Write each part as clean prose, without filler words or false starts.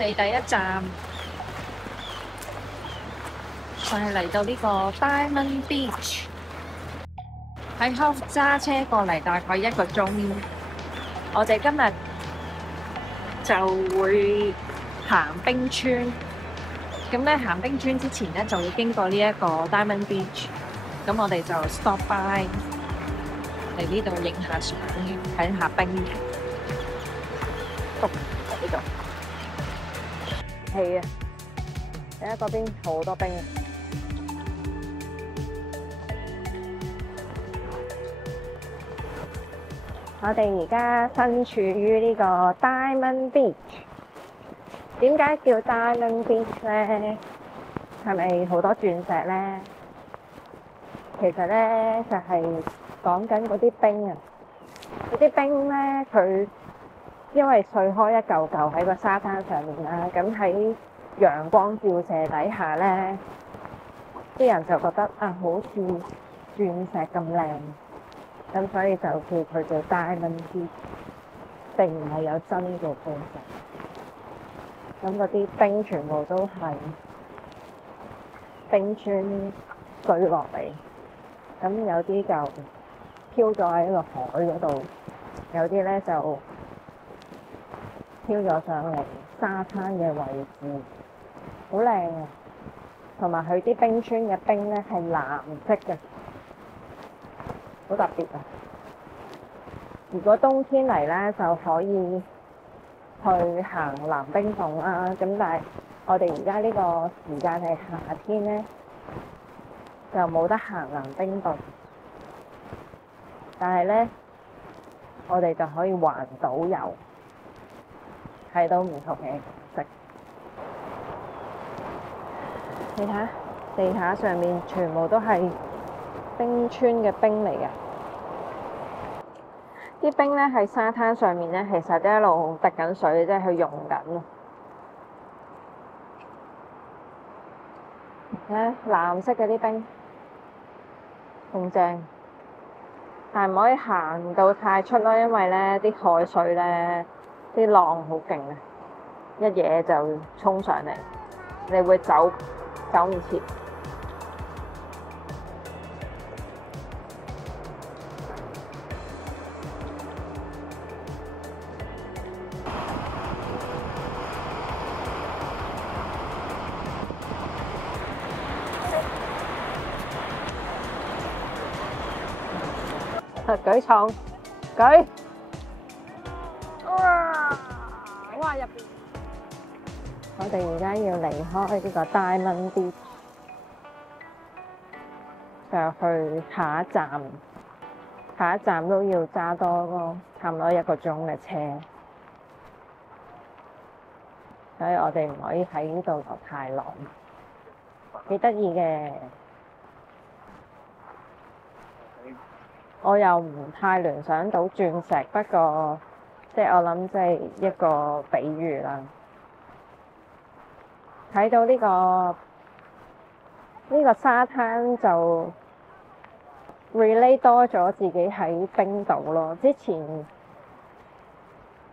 哋第一站就係嚟到呢個 Diamond Beach， 喺香港揸車過嚟大概1個鐘。我哋今日就會行冰川，咁咧行冰川之前咧就會經過呢一個 Diamond Beach， 咁我哋就 stop by 嚟呢度影下相，睇下冰。呢度係啊，睇下嗰邊好多冰。我哋而家身處於呢個 Diamond Beach。點解叫 Diamond Beach 咧？係咪好多鑽石咧？其實咧就係講緊嗰啲冰啊，嗰啲冰咧佢因為碎開一嚿嚿喺個沙灘上面啦，咁喺陽光照射底下咧，啲人就覺得啊，好似鑽石咁靚，咁所以就叫佢做 Diamond Beach， 並唔係有真嘅鑽石。咁嗰啲冰全部都係冰川墜落嚟，咁有啲就飄咗喺個海嗰度，有啲咧就飄咗上嚟沙灘嘅位置，好靚啊！同埋佢啲冰川嘅冰咧係藍色嘅，好特別啊！如果冬天嚟咧就可以去行藍冰洞啦，咁但係我哋而家呢個時間係夏天咧，就冇得行藍冰洞。但係咧，我哋就可以環島遊，睇到唔同嘅景色。你睇下地下上面全部都係冰川嘅冰嚟嘅。啲冰咧喺沙灘上面咧，其實都一路滴緊水，即係佢溶緊。睇藍色嘅啲冰，咁正，但係唔可以行到太出咯，因為咧啲海水咧啲浪好勁啊，一嘢就衝上嚟，你會走唔切。舉重，舉，哇！入邊，我哋而家要離開呢個 Diamond Beach， 就去下一站。下一站都要揸多差唔多1個鐘嘅車，所以我哋唔可以喺呢度留太耐。幾得意嘅。我又唔太聯想到鑽石，不過即係我諗即係一個比喻啦。睇到呢個沙灘就 relate 多咗自己喺冰島咯。之前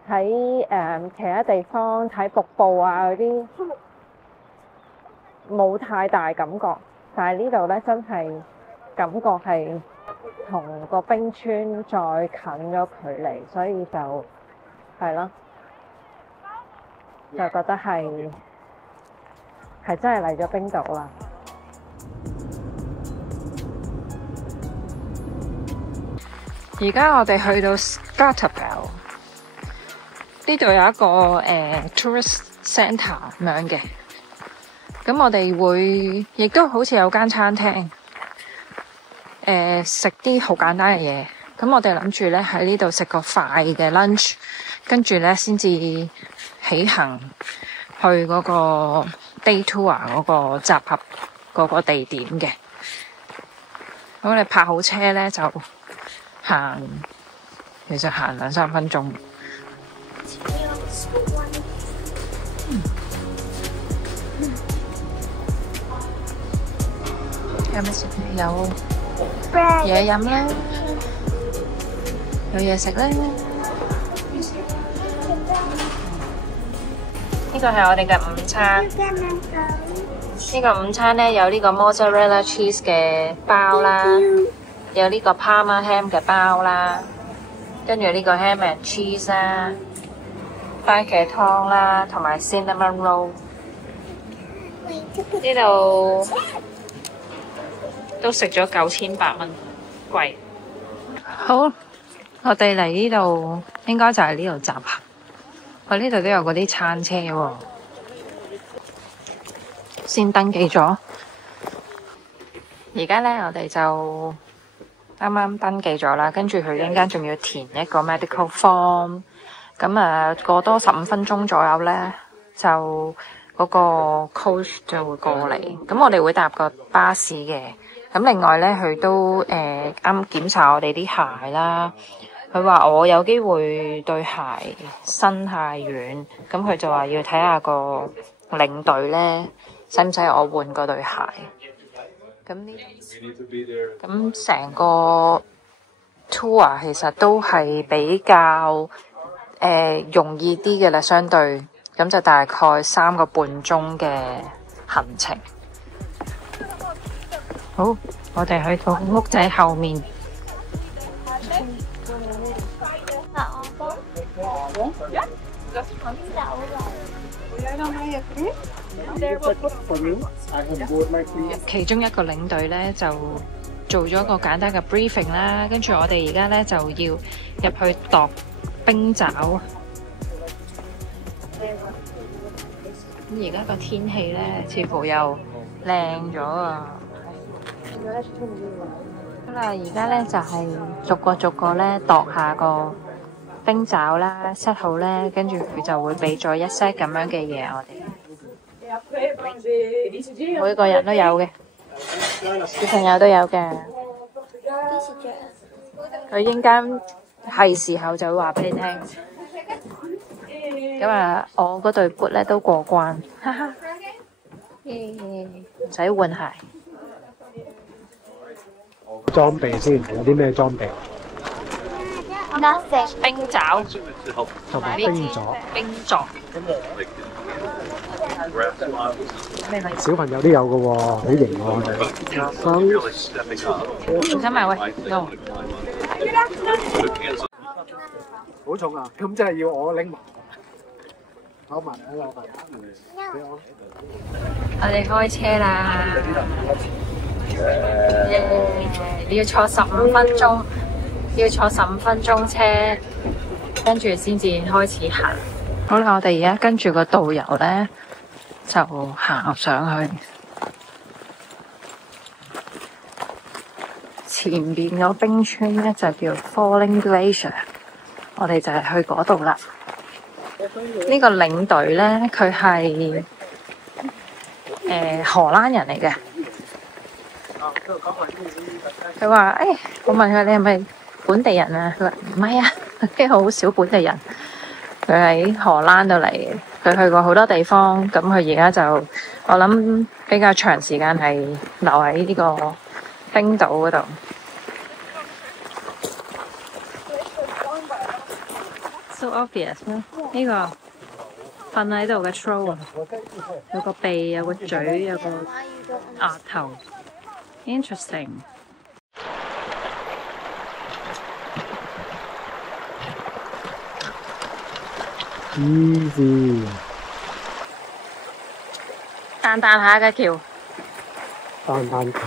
喺其他地方睇瀑布啊嗰啲冇太大感覺，但係呢度咧真係感覺係同個冰川再近咗距離，所以就係咯，就覺得係真係嚟咗冰島啦。而家我哋去到 Skatebell， 呢度有一個tourist centre 咁樣嘅，咁我哋會亦都好似有間餐廳。食啲好簡單嘅嘢，咁我哋諗住咧喺呢度食個快嘅 lunch， 跟住咧先至起行去嗰個 day tour 嗰個集合嗰個地點嘅。咁我哋泊好車咧就行，其實行2-3分鐘。有咩食？有嘢飲啦，有嘢食啦。呢個係我哋嘅午餐。呢個午餐咧有呢個 mozzarella cheese 嘅包啦，有呢個 Parma ham 嘅包啦，跟住呢個 ham and cheese 啦，番茄湯啦，同埋 cinnamon roll。呢度都食咗9800蚊，貴。好，我哋嚟呢度應該就係呢度集合。我呢度都有嗰啲餐車喎，先登記咗。而家咧，我哋就啱啱登記咗啦，跟住佢一陣間仲要填一個 medical form。咁啊，過多15分鐘左右咧，就嗰個 coach 就會過嚟。咁我哋會搭個巴士嘅。咁另外咧，佢都啱檢查我哋啲鞋啦。佢話我有機會對鞋伸太遠，咁佢就話要睇下個領隊咧，使唔使我換嗰對鞋？咁成個 tour 其實都係比較容易啲嘅啦，相對咁就大概3個半鐘嘅行程。好，我哋去到屋仔後面。其中一個領隊咧就做咗一個簡單嘅 briefing 啦，跟住我哋而家咧就要入去度冰爪。咁而家個天氣咧似乎又靚咗啊！好啦，而家咧就係逐個咧度下個冰爪啦 ，set 好咧，跟住佢就會俾咗一 set 咁樣嘅嘢我哋。每個人都有嘅，小朋友都有嘅。佢應該係時候就會話俾你聽。咁啊，我嗰對 boot 咧都過關，哈哈，唔使換鞋。裝備先，有啲咩裝備？冰爪同埋冰座。小朋友都有嘅喎，好型喎。唔使買喂，好重啊！咁即係要我拎埋。攞埋啊！攞埋。我哋開車啦。你要坐15分鐘，要坐15分鐘車，跟住先至開始行。好啦，我哋而家跟住個導遊咧，就行上去。前邊個冰川咧就叫 Falling Glacier， 我哋就係去嗰度啦。呢個領隊咧，佢係荷蘭人嚟嘅。佢話：我問佢你係咪本地人啊？佢話唔係啊，佢好少本地人。佢喺荷蘭度嚟嘅，佢去過好多地方。咁佢而家就我諗比較長時間係留喺呢個冰島嗰度。So obvious 咩？呢個瞓喺度嘅 troll 啊，有個鼻，有個嘴，有個額頭。Interesting。Easy。彈彈下嘅橋。彈彈橋。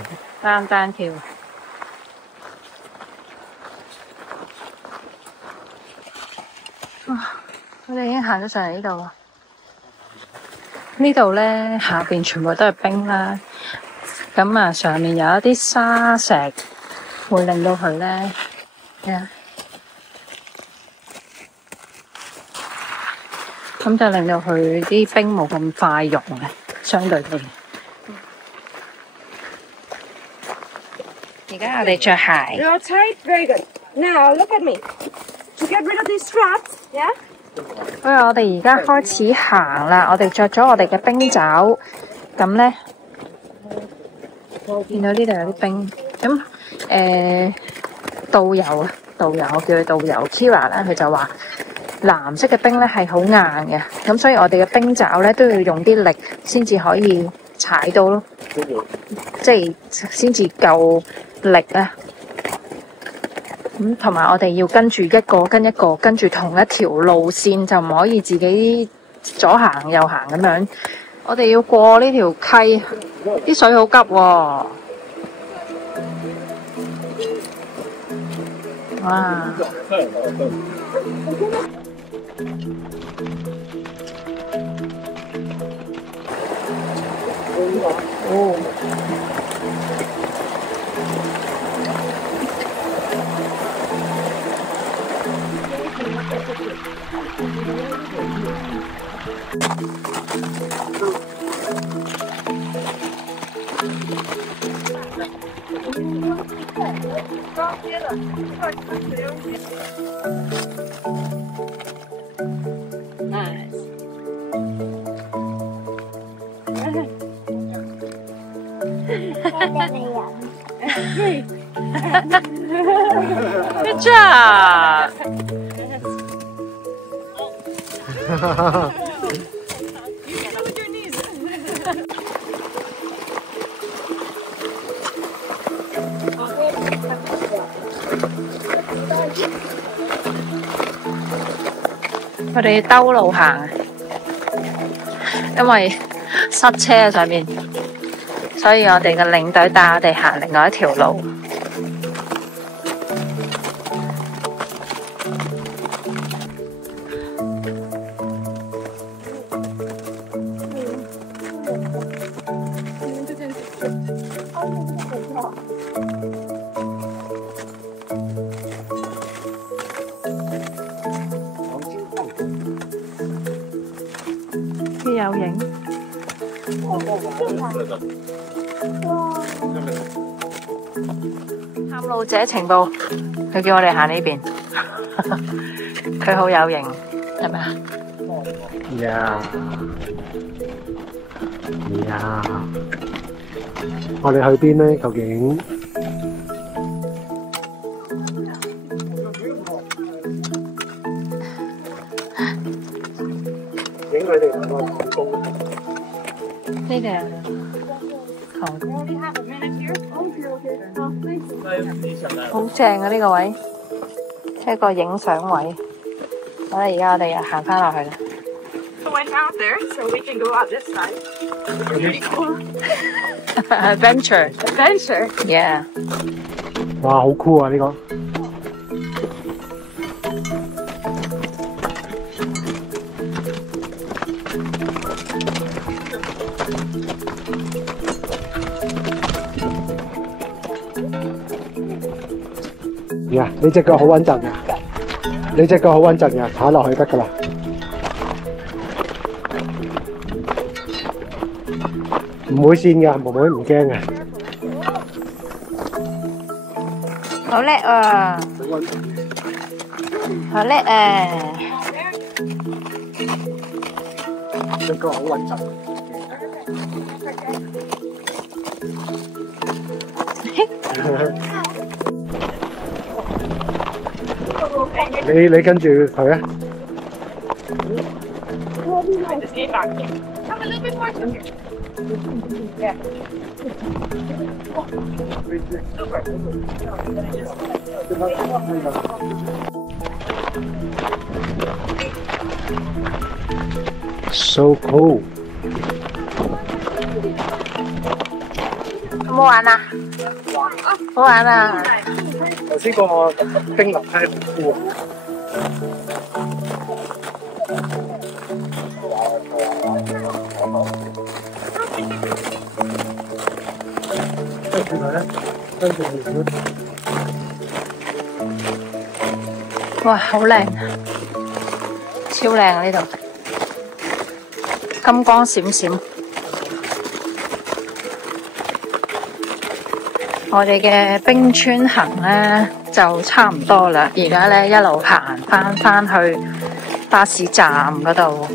彈彈橋。我哋已經行咗上嚟呢度啦。呢度咧下邊全部都係冰啦。咁啊，上面有一啲沙石，會令到佢咧，咁就令到佢啲冰冇咁快溶嘅，相對地。而家我哋着鞋。You're tight, very good. Now look at me. To get rid of these straps, yeah? 好啦，我哋而家開始行啦。我哋着咗我哋嘅冰爪，咁咧。見到呢度有啲冰，咁導遊我叫佢導遊 Kira 咧，佢就話藍色嘅冰咧係好硬嘅，咁所以我哋嘅冰爪咧都要用啲力先至可以踩到咯，即係先至夠力啊！咁同埋我哋要跟住一個跟一個，跟住同一條路線，就唔可以自己左行右行咁樣。我哋要過呢條溪，啲水好急喎！哇！哦！Good job! 我哋兜路行，因為塞車喺上面，所以我哋嘅領隊帶我哋行另外一條路。有影。探路者情報，佢叫我哋行呢邊，佢好有型，係咪啊？Yeah，我哋去邊呢？究竟？影佢哋個唐宮。呢個唐宮好正啊！呢個位，即係個影相位。好啦，而家我哋又行翻落去啦。So went out there, so we can go out this side. Pretty cool. Adventure. Adventure. Yeah. 哇，好酷啊！呢個。呀，你隻腳好穩陣㗎，你隻腳好穩陣㗎，踩落去得㗎啦。唔會跣㗎，妹妹唔驚嘅。好叻啊！好叻啊！隻腳好穩陣。你跟住佢啊！ Come a little bit more to here. Yeah. So cool. 好唔好玩啊？好玩啊！頭先個冰樓梯好酷啊！跟住佢咧，跟住佢。哇，好靚，超靚啊！呢度金光閃閃。我哋嘅冰川行咧就差唔多啦，而家咧一路行翻去巴士站嗰度。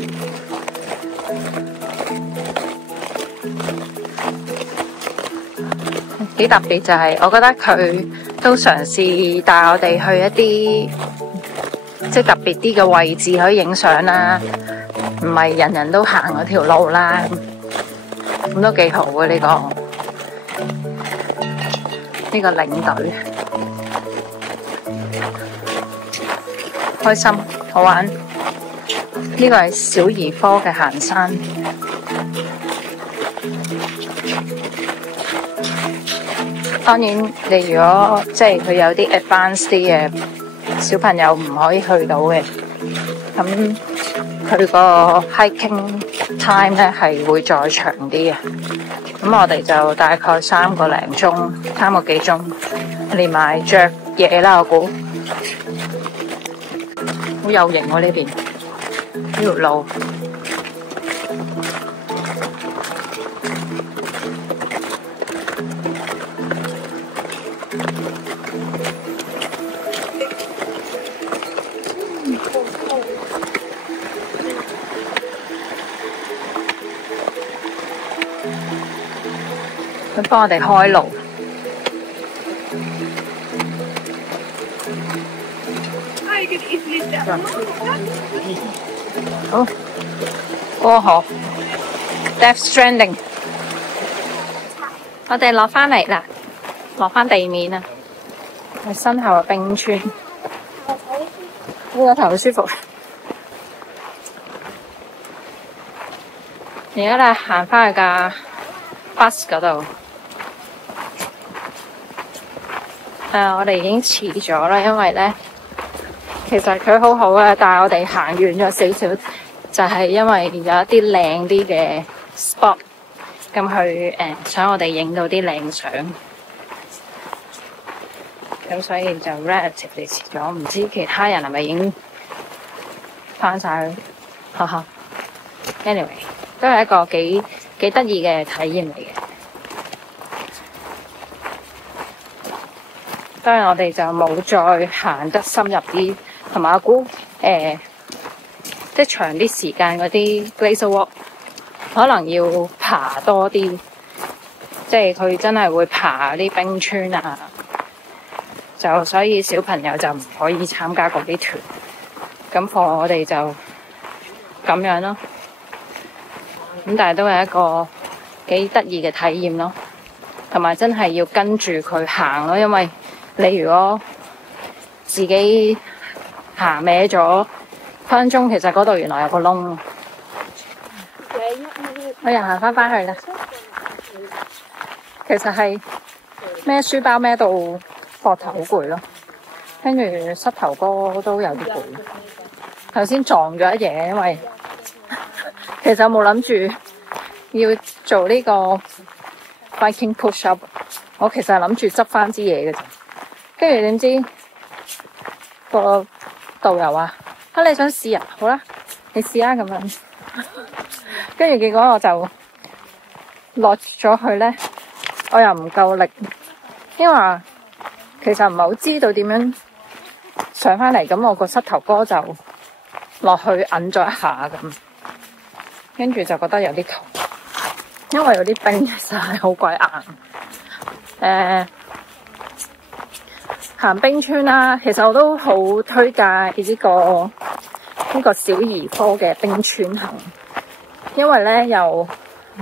幾特別就係，我覺得佢都嘗試帶我哋去一啲即係特別啲嘅位置可以影相啦，唔係人人都行嗰條路啦，咁都幾好嘅呢個領隊，開心好玩。呢個係小兒科嘅行山。當然，你如果即係佢有啲 advanced 啲嘅小朋友唔可以去到嘅，咁佢個 hiking time 咧係會再長啲嘅。咁我哋就大概3個零鐘，3個幾鐘，連埋着嘢啦，我估好有型喎呢邊呢條路。佢幫我哋開路，好，過河 Death Stranding， 我哋落返嚟啦，落返地面啦，我身後嘅冰川，呢個頭好舒服。而家咧行返去架 bus 嗰度。我哋已經遲咗啦，因為咧，其實佢好好啊，但係我哋行遠咗少少，就係因為有一啲靚啲嘅 spot， 咁佢想我哋影到啲靚相，咁所以就 relatively 遲咗，唔知其他人係咪已經翻晒去，哈哈。Anyway， 都係一個幾得意嘅體驗嚟嘅。當然我哋就冇再行得深入啲，同埋我估即係長啲時間嗰啲 glacier walk 可能要爬多啲，即係佢真係會爬啲冰川啊，就所以小朋友就唔可以參加嗰啲團。咁課我哋就咁樣咯，咁但係都係一個幾得意嘅體驗咯，同埋真係要跟住佢行咯，因為你如果自己行歪咗分鐘，其實嗰度原來有個窿，我又行返去啦。其實係孭書包孭到膊頭好攰咯，跟住膝頭哥都有啲攰。頭先撞咗一嘢，因為其實我冇諗住要做呢個 Viking push up， 我其實係諗住執返支嘢嘅啫。跟住點知個導遊話：你想試啊？好啦，你試啊咁樣。跟住結果我就落咗去咧，我又唔夠力，因為其實唔係好知道點樣上返嚟，咁我個膝頭哥就落去揞咗一下咁，跟住就覺得有啲痛，因為有啲冰其實係好鬼硬。行冰川啦，其實我都好推介呢個小兒科嘅冰川行，因為咧又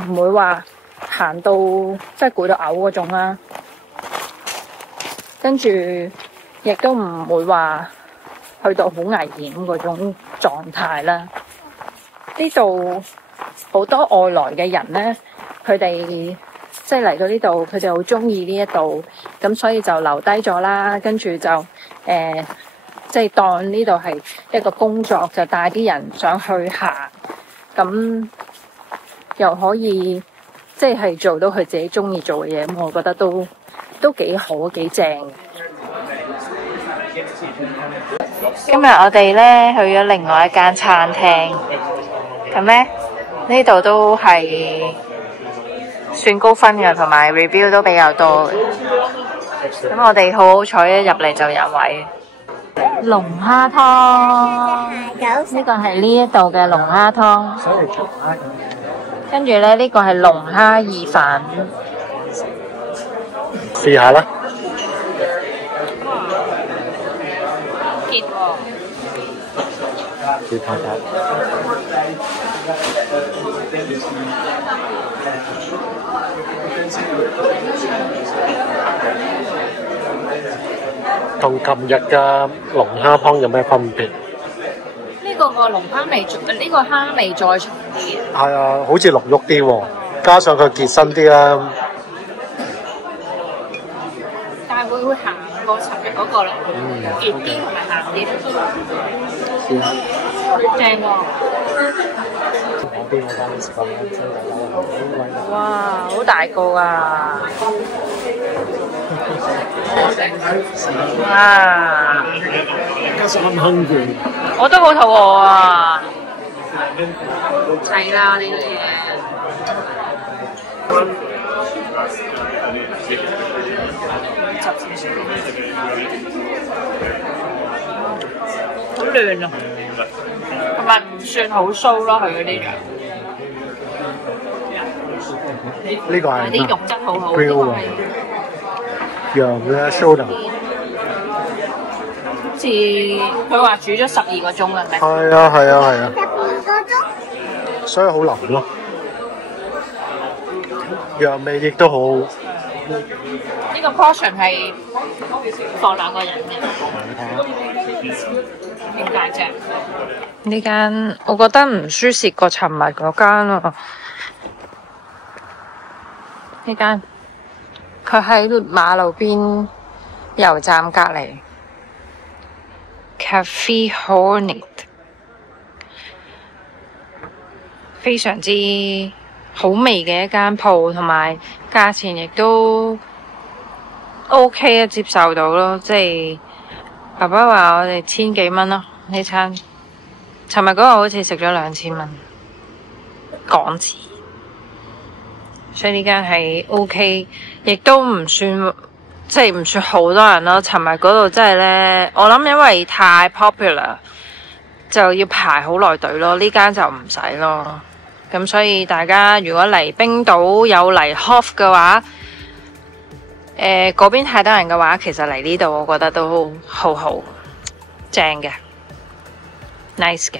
唔會話行到即係攰到嘔嗰種啦，跟住亦都唔會話去到好危險嗰種狀態啦。呢度好多外來嘅人咧，佢哋即係嚟到呢度，佢哋好中意呢一度，咁所以就留低咗啦。跟住就即係當呢度係一個工作，就帶啲人上去行，咁又可以即係做到佢自己中意做嘅嘢，咁我覺得都幾好，幾正。今日我哋咧去咗另外一間餐廳，咁咧呢度都係算高分嘅，同埋 review 都比較多嘅。咁我哋好彩一入嚟就有位龍蝦湯，呢個係呢一度嘅龍蝦湯。跟住咧呢個係龍蝦意粉，試下啦。結喎。要睇睇。同琴日嘅龍蝦湯有咩分別？呢個個龍蝦味，呢個蝦味再重啲。係啊，好似濃郁啲喎，加上佢結身啲啦。但係會鹹過尋日嗰個咯，熱啲同埋鹹啲。正喎！哇，好大個啊！哇！我都好肚餓啊！係啦，呢啲嘢。好嫩啊，同埋唔算好酥咯，佢嗰啲羊。呢個係啲肉質好好，呢 grill 個啊係羊嘅 shoulder。好似佢話煮咗12個鐘啦，係咪？係啊係啊係啊，所以好腍咯。羊味亦都好。呢個 portion 係放2個人嘅，點解啫？呢間我覺得唔輸蝕過尋日嗰間啊！呢間佢喺馬路邊油站隔離 Cafe Hornet， 非常之好味嘅一間鋪，同埋價錢亦都 OK 啊，接受到咯。即係爸爸話我哋1000幾蚊咯呢餐，尋日嗰個好似食咗2000蚊港紙。所以呢間係 OK， 亦都唔算即係唔算好多人咯。尋日嗰度真係呢，我諗因為太 popular 就要排好耐隊咯。呢間就唔使咯。咁所以大家如果嚟冰島有嚟 Hof 嘅話，嗰邊太多人嘅話，其實嚟呢度我覺得都好好正嘅 ，nice 嘅。